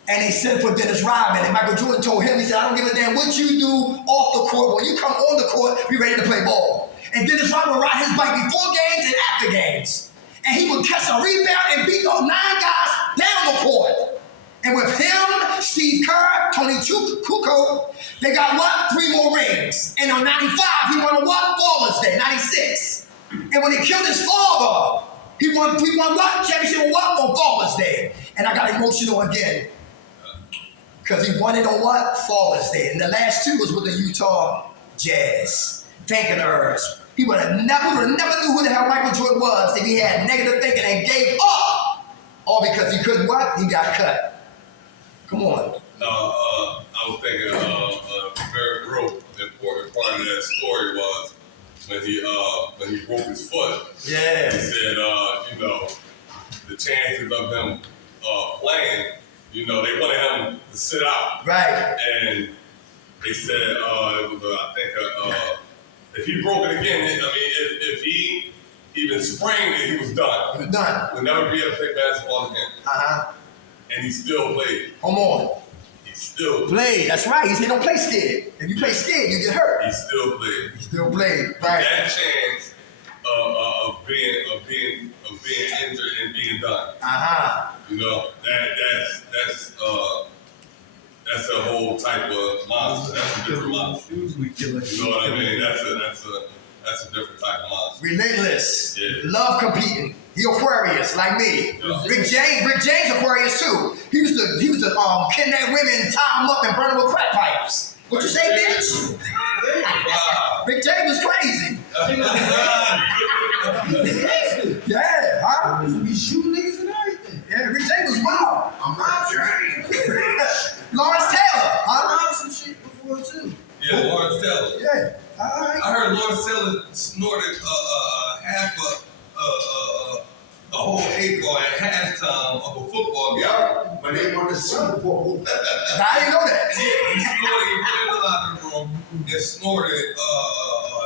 And they sent for Dennis Rodman. And Michael Jordan told him, he said, I don't give a damn what you do off the court. When you come on the court, be ready to play ball. And Dennis Rodman would ride his bike before games and after games. And he would catch a rebound and beat those 9 guys down the court. And with him, Steve Kerr, Tony Kukoc, they got what? 3 more rings. And on 95, he won a what? Father's Day, 96. And when he killed his father, he won what? Championship what? On Father's Day. And I got emotional again. Because he won it on what? Father's Day. And the last 2 was with the Utah Jazz. Thinking errors. He would have never knew who the hell Michael Jordan was if he had negative thinking and gave up. All because he couldn't what? He got cut. Come on. I was thinking a very real important part of that story was when he broke his foot. Yeah. He said, the chances of him playing, they wanted him to sit out. Right. And they said it was if he broke it again, if he even sprained it, he was done. He was done. Would never be able to play basketball again. Uh-huh. And he still played. Come on. He still played. That's right. He said don't play scared. If you play scared, you get hurt. He still played. He still played. Right. That chance of being injured and being done. Uh-huh. That's a whole type of monster. That's a different monster. You know what I mean? That's a different type of monster. Relentless. Yeah. Love competing. He Aquarius, like me. Yeah. Rick James Aquarius too. He was the kidnap women, tie them up, and burn them with crack pipes. What you say, bitch? Wow. Rick James was crazy. Yeah, huh? He shooting niggas and everything. Yeah, Rick James was wild. I'm not Lawrence Taylor, I huh? heard some shit before too. Yeah, Lawrence Taylor. Yeah. All right. I heard Lawrence Taylor snorted half a whole 8-ball at halftime of a football game. Yeah, when they won the Super Bowl. I didn't know that. He put it in the locker room and snorted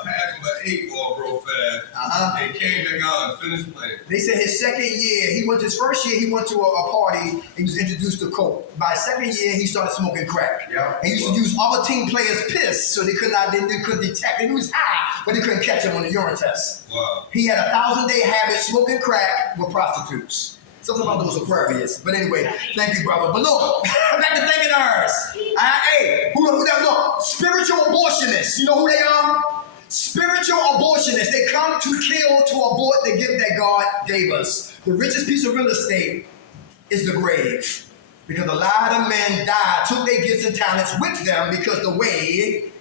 half of an 8-ball real fast. and came back out and finished playing. They said his second year, his first year, he went to a party, he was introduced to coke. By his second year, he started smoking crack. Yeah. He used to use other team players' piss, so they couldn't detect him. He was high, but they couldn't catch him on the urine test. Wow. He had a 1,000-day habit smoking crack with prostitutes. Something about those Aquarius. But anyway, thank you, brother. But look, back to thinking ours. Hey, who that look? Spiritual abortionists. You know who they are? Spiritual abortionists. They come to kill, to abort the gift that God gave us. The richest piece of real estate is the grave. Because a lot of men died, took their gifts and talents with them because the way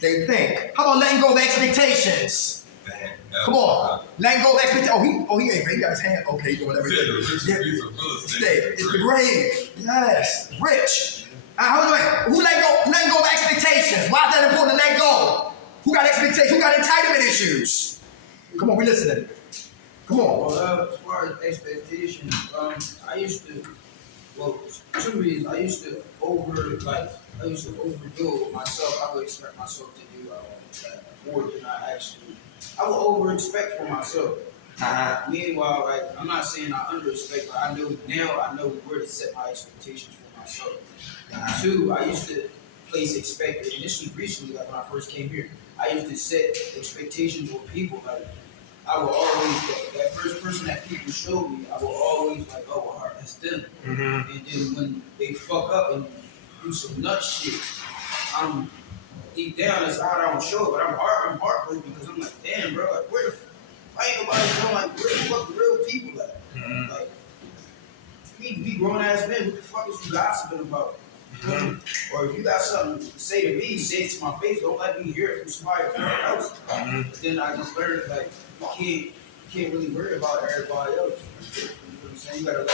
they think. How about letting go of expectations? Come on, letting go of expectations. Oh, he ain't. He got his hand. Okay, he's doing everything. The richest piece of real estate. It's the grave. Yes, rich. Who letting go of expectations? Why is that important to let go? Who got expectations? Who got entitlement issues? Come on, we listening. Come on. Well, as far as expectations, I used to. Well, two reasons. I used to overdo it myself. I would expect myself to do more than I actually. I would over-expect for myself. Meanwhile, like, I'm not saying I under-expect, but I know where to set my expectations for myself. Two, I used to place expectations, and this was recently, like when I first came here. I used to set expectations with people. Like, I will always, that first person that people showed me, I will always like, oh, well, that's them. And then when they fuck up and do some nut shit, I'm deep down inside, I don't show it, but I'm heartbroken because I'm like, damn, bro, like, why ain't nobody know, like, where the fuck the real people at? Like, we grown ass men, what the fuck is you gossiping about? Or if you got something to say to me, say it to my face, don't let me hear it from somebody else. But then I just learned, like, you can't really worry about everybody else. You know what I'm saying? You gotta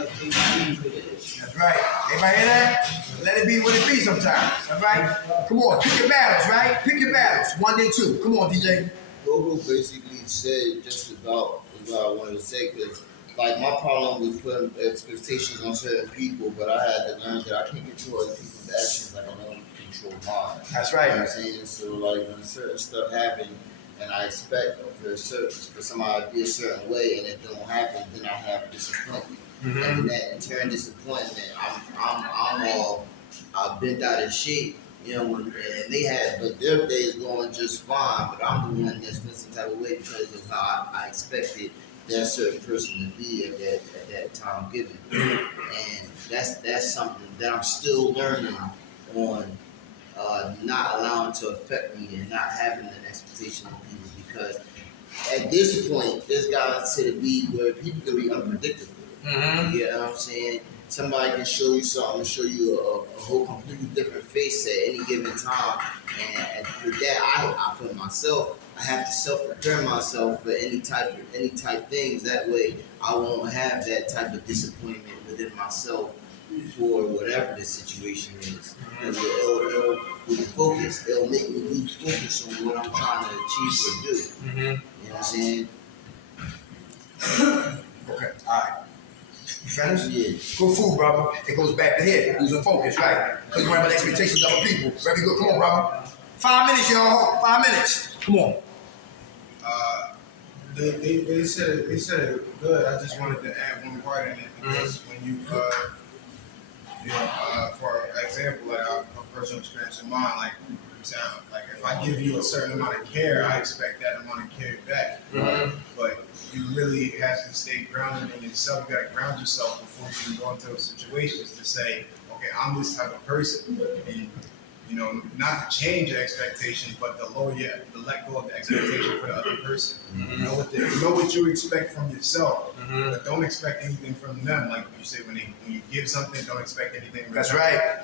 let things be what it is. That's right. Everybody hear that? Let it be what it be sometimes. All right? Come on, pick your battles, right? Pick your battles. 1 and 2. Come on, DJ. Gogo basically said just about what I wanted to say, because like my problem was putting expectations on certain people, but I had to learn that I can't control other people's actions like I don't control mine. That's right. You know what I'm saying? So like when certain stuff happens and I expect for somebody to be a certain way and it don't happen, then I have disappointment. And that in turn disappointment, I'm all bent out of shape. You know, and they had, but their day is going just fine, but I'm the one that's been some type of way because of how I expected that certain person to be at that time given. And that's something that I'm still learning on, not allowing to affect me and not having an expectation of people, because at this point, there's got to be where people can be unpredictable. You know what I'm saying? Somebody can show you something, show you a whole completely different face at any given time. And with that, I put myself, I have to self-prepare myself for any type things. That way, I won't have that type of disappointment within myself for whatever the situation is. And it'll focus. It'll make me lose focus on what I'm trying to achieve or do. You know what I'm saying? Okay, all right. You finished? Yeah. Good food, brother. It goes back to here. Losing focus, right? Because you worry about expectations of other people. Very good. Come on, brother. 5 minutes, y'all. 5 minutes. Come on. They said it good. I just wanted to add one part in it, because when you for example, like a personal experience of mine, like if I give you a certain amount of care, I expect that amount of care back. But you really have to stay grounded in yourself. You got to ground yourself before you can go into those situations to say, okay, I'm this type of person. And, you know, not to change your expectations, but to let go of the expectation for the other person. Know what you expect from yourself, but don't expect anything from them. Like you say, when you give something, don't expect anything. That's right.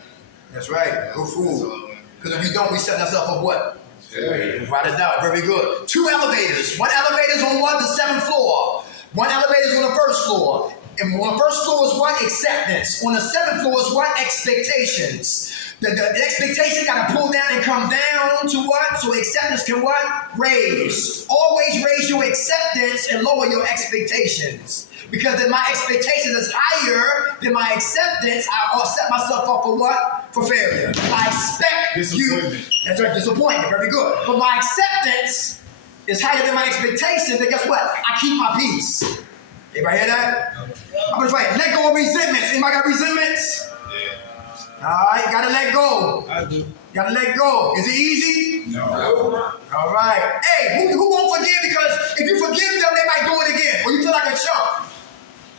That's right. Good food. Because if we don't, we set ourselves up what? Write it down. Very good. 2 elevators. 1 elevator is on the 7th floor. 1 elevator is on the 1st floor. And on the 1st floor is what? Acceptance. On the 7th floor is what? Expectations. The expectation got to pull down and come down to what? So acceptance can what? Raise. Always raise your acceptance and lower your expectations. Because if my expectations is higher than my acceptance, I'll set myself up for what? For failure. I expect you. That's right, disappointment. Very good. But my acceptance is higher than my expectations, then guess what? I keep my peace. Everybody hear that? I'm gonna try it. Let go of resentments. Anybody got resentments? Alright, gotta let go. I do. Gotta let go. Is it easy? No. Alright. Hey, who won't forgive? Because if you forgive them, they might do it again. Or you feel like a chump.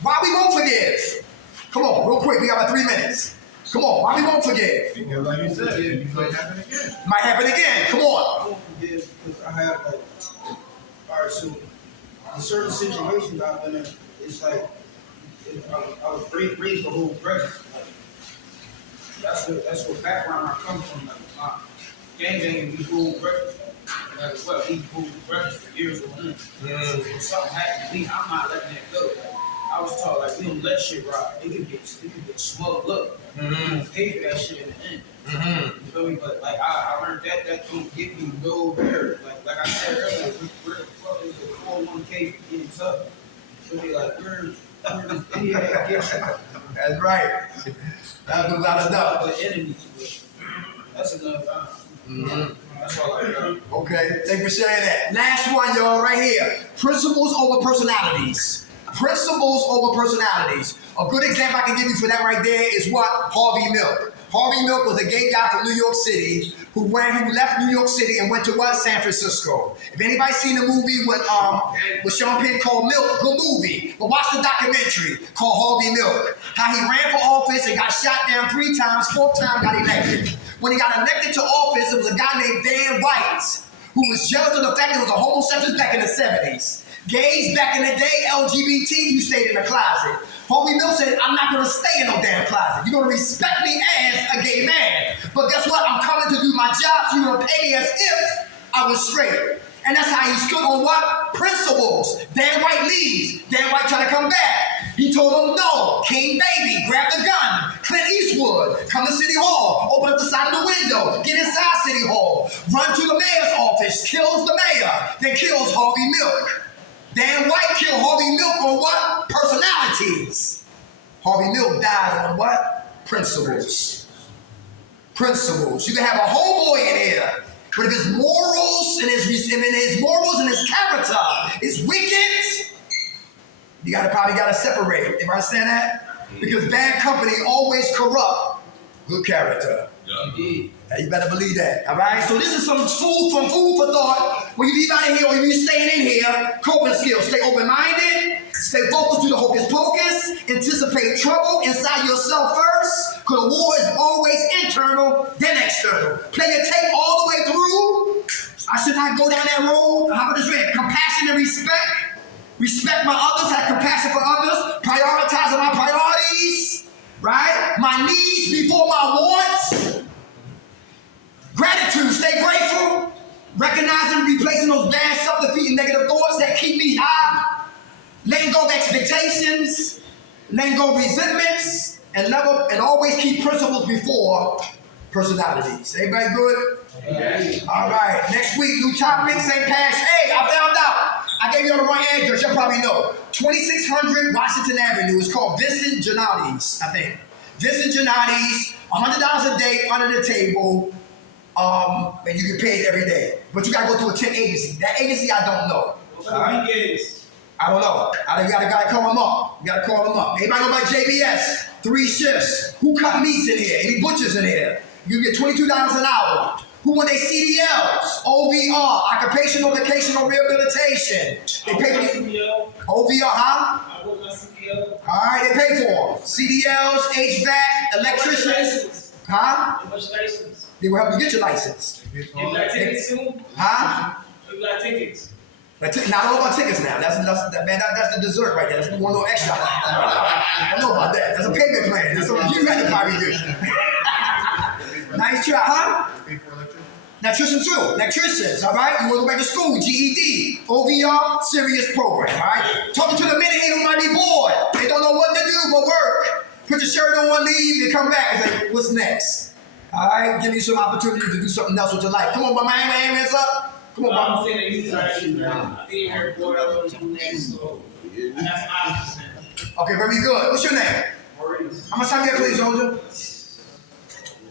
Why we won't forgive? Come on, real quick. We got about 3 minutes. Come on, why we won't forgive? Because like you said, it might happen again. Might happen again. Come on. I won't forgive because I have like, all right, so in certain situations I've been in, it's like I was raised to hold grudges. Like, that's what background I come from. Like, my gang, we hold grudges. Like, as well, we hold grudges for years on end. So if something happened to me, I'm not letting that go. Like, I was taught like we don't let shit rot. It could get smuggled up. You don't pay for that shit in the end. You feel me? But like I learned that don't give me no bear. Like I said earlier, where the fuck is the 401k for getting tough? You feel me? Like where any of that gets you. That's right. That's without a doubt. The enemies, but that's enough. That's all I got. Okay, thank you for sharing that. Last one, y'all, right here. Principles over personalities. Principles over personalities. A good example I can give you for that right there is what? Harvey Milk. Harvey Milk was a gay guy from New York City who left New York City and went to what? San Francisco. If anybody's seen the movie with Sean Penn called Milk, good movie. But watch the documentary called Harvey Milk. How he ran for office and got shot down 3 times, 4th time got elected. When he got elected to office, there was a guy named Dan White who was jealous of the fact that there was a homosexual back in the 70s. Gays back in the day, LGBT, you stayed in the closet. Harvey Milk said, I'm not going to stay in no damn closet. You're going to respect me as a gay man. But guess what? I'm coming to do my job, so you're going to pay me as if I was straight. And that's how he stood on what? Principles. Dan White leaves. Dan White tried to come back. He told him no. King Baby, grab the gun. Clint Eastwood, come to City Hall. Open up the side of the window. Get inside City Hall. Run to the mayor's office. Kills the mayor. Then kills Harvey Milk. Dan White killed Harvey Milk on what? Personalities. Harvey Milk died on what? Principles. Principles. You can have a homeboy in here, but if his morals and his character is wicked, you probably gotta separate. Everybody understand that? Because bad company always corrupt good character. Yeah. You better believe that, all right? So this is some food for thought. When you leave out of here or you staying in here, coping skills. Stay open-minded, stay focused through the hocus pocus, anticipate trouble inside yourself first, because the war is always internal, then external. Play your tape all the way through. I should not go down that road. How about this read? Compassion and respect. Respect my others, have compassion for others, prioritizing my priorities, right? My needs before my wants. Gratitude, stay grateful. Recognizing and replacing those bad, self-defeating negative thoughts that keep me high. Letting go of expectations. Letting go of resentments. And always keep principles before personalities. Everybody good? Yeah. All right, next week, new topic, same patch. Hey, I found out. I gave you the wrong address, you'll probably know. 2600 Washington Avenue. It's called Vincent Giannotti's, I think. Vincent Giannotti's, $100 a day under the table. And you get paid every day. But you gotta go through a temp agency. That agency I don't know. What weekends? I don't know. You gotta call them up. You gotta call them up. Anybody know about JBS? 3 shifts. Who cut meats in here? Any butchers in here? You get $22 an hour. Who want their CDLs? OVR, Occupational Vocational Rehabilitation. They pay for CDL. OVR, huh? I work on CDL. All right, they pay for them. CDLs, HVAC, electricians. Huh? How much license? They will help you get your license. You got tickets soon? Huh? You got tickets? Now, I don't know about tickets now. That's the dessert right there. That's one little extra. I don't know about that. That's a payment plan. That's what you had to probably do. Nice try, huh? Nutrition too. Electricians, all right? You want to go back to school, GED, OVR, serious program, all right? Talking to the men here who might be bored. They don't know what to do but work. Put your shirt on, leave, and come back and say, what's next? All right? Give you some opportunity to do something else with your life. Come on, my hands up. Come on, I'm bro. saying that you actually, I think her board I want to do next, so that's opposite. Okay, very good. What's your name? Maurice. How much time you got, please, soldier?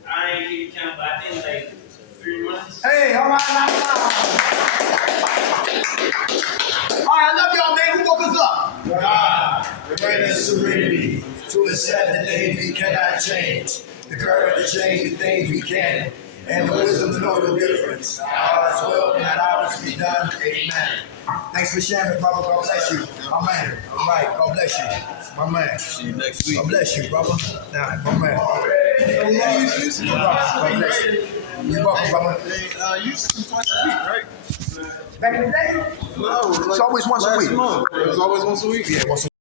I ain't keep count, but I think like Hey, all right, all right, I love y'all, man. Who woke us up? God. Great and serenity to accept the things we cannot change, the courage to change the things we can, and the wisdom to know the difference. God's will, not ours, be done. Amen. Thanks for sharing, brother. God bless you. My man. All right. God bless you. My man. See you next week. God bless you, brother. Nah, my man. God bless you. You're welcome, brother. You used to twice a week, right? Back in the day? No, It's always once a week. It was always once a week. Yeah, once a week.